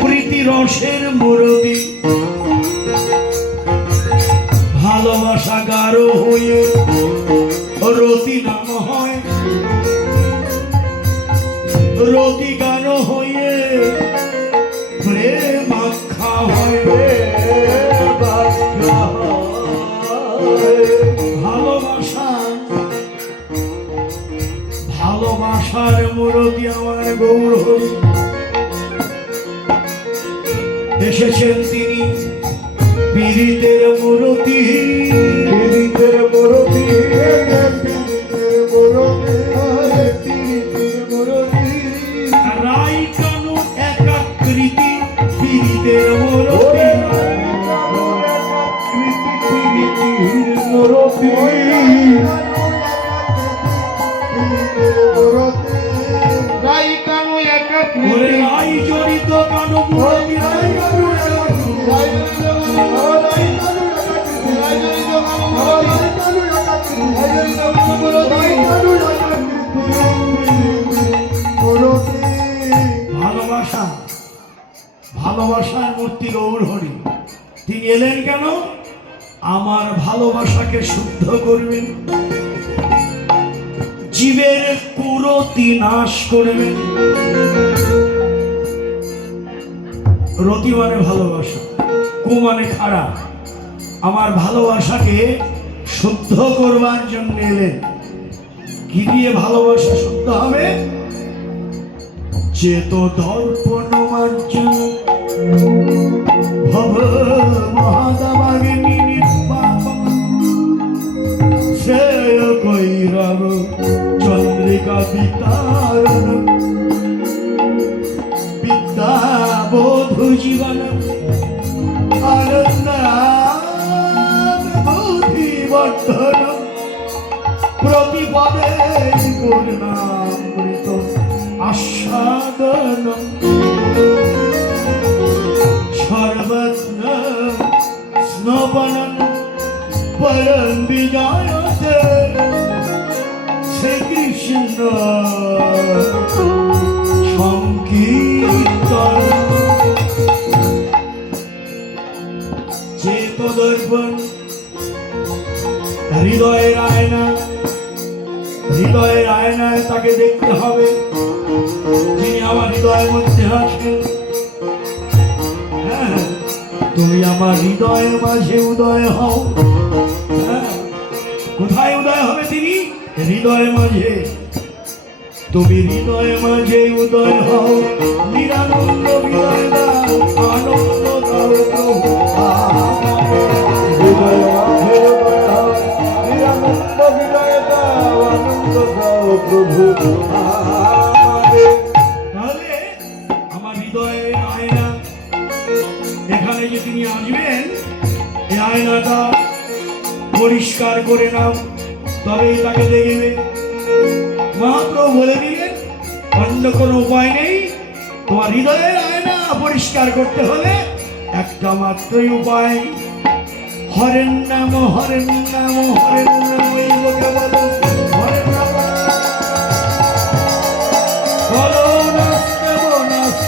প্রীতি রসের মুরদি ভালোবাসা গাঢ় হয়ে রতি নাম হয়। রতি গাঢ় হয়ে প্রেম আখ্যা হয় ভালোবাসা, ভালোবাসার মুরতি আমার গৌর হরি। এসেছেন তিনি। পীড়িতের মুরতি পীড়িতের মুরতি জড়িত কানু ভালোবাসা, ভালোবাসার মূর্তি গৌর হরি। তিনি এলেন কেন? আমার ভালোবাসাকে শুদ্ধ করবেন। জীবের কুরতি নাশ করবেন। রতি মানে ভালোবাসা। মানে খারাপ। আমার ভালোবাসাকে শুদ্ধ করবার জন্য এলেন। কি দিয়ে ভালোবাসা শুদ্ধ হবে? চেত দর্পণ মার্জন চন্দ্রিকা বিতারণ বর্ধন প্রতিপদে পূর্ণামৃত আস্বাদন সর্বত্র স্নপনম পরম বিজয়তে। শ্রীকৃষ্ণ সংকীর্তন। চেতদর্পণ হৃদয়ের আয়না হৃদয়ের আয়নায় তাকে দেখতে হবে। যিনি আমার হৃদয়ের মধ্যে আছেন। হ্যাঁ, তুমি আমার হৃদয়ের মাঝে উদয় হও। হ্যাঁ, কোথায় উদয় হবে তিনি? হৃদয়ের মাঝে। তুমি হৃদয় মাঝে উদয় হও। নিরানন্দ এখানে যে তিনি আসবেন এই আয়নাটা পরিষ্কার করে নাও, তবেই তাকে দেখবে। মাত্র বলে দিলেন, অন্য কোনো উপায় নেই। তোমার হৃদয়ের আয়না পরিষ্কার করতে হলে একটা মাত্রই উপায়। হরেন নাম হরেন নাম হরেন নাম এই লোকে বলো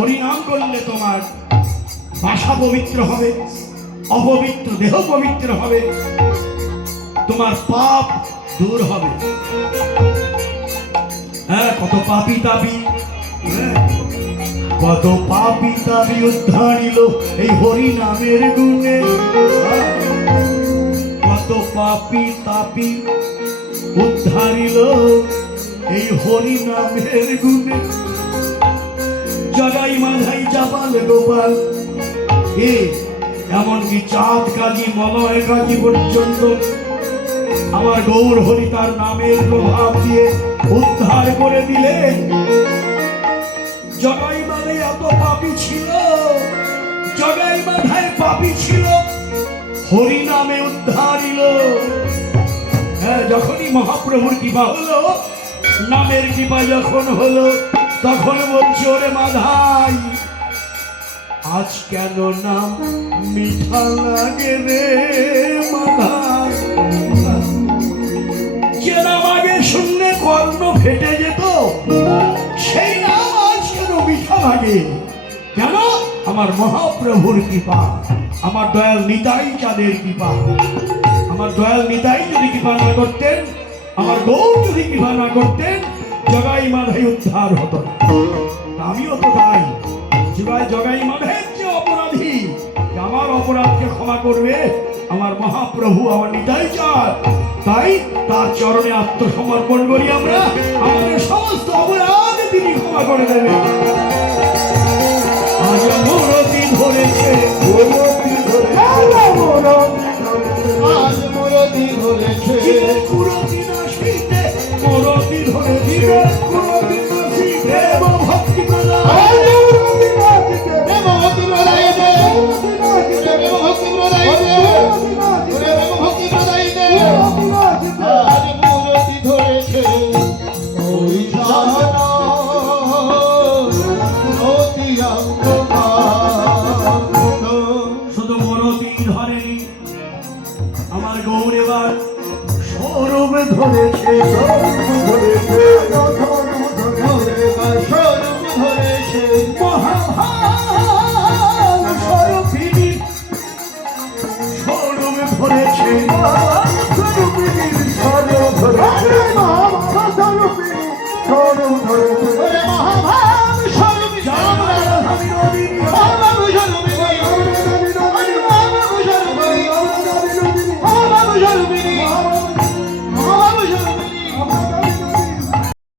হরিনাম করলে তোমার ভাষা পবিত্র হবে, অপবিত্র দেহ পবিত্র হবে, তোমার পাপ দূর হবে। হ্যাঁ কত পাপি তাপি। কত পাপি তাপি উদ্ধারিল এই হরি নামের গুণে। কত পাপি তাপি উদ্ধারিল এই হরি নামের গুণে। জগাই মাধাই জাপাল গোপাল। এ এমনকি চাঁদ কাজী মলয় কাজী পর্যন্ত আমার গৌর হরি তার নামের প্রভাব দিয়ে উদ্ধার করে দিলেন। জগাই মানে এত পাপি ছিল, জগাই মাথায় পাপি ছিল, হরি নামে উদ্ধারিল হ্যাঁ যখনই মহাপ্রভুর কৃপা হলো, নামের কৃপা যখন হলো তখন বলছে, ওরে মাধাই, আজ কেন নাম মিঠা লাগে রে মাধাই? নাম আগে শুনলে কর্ণ ফেটে যেত, সেই নাম আজ কেন মিঠা লাগে? কেন? আমার মহাপ্রভুর কৃপা, আমার দয়াল নিতাই চাঁদের কৃপা। আমার দয়াল নিতাই যদি কৃপা না করতেন, আমার গৌর যদি কৃপা না করতেন জগাই মাধাই উদ্ধার হতো। আমিও তো তাই। জগাই জগাই মাধের যে অপরাধী আমার অপরাধকে ক্ষমা করবে, আমার মহাপ্রভু আমার নিতাই চাঁদ তাই তার চরণে আত্মসমর্পণ করি আমরা। আমাদের সমস্ত অপরাধ তিনি ক্ষমা করে দেবেন। আজ মূরতি ধরেছে Oh.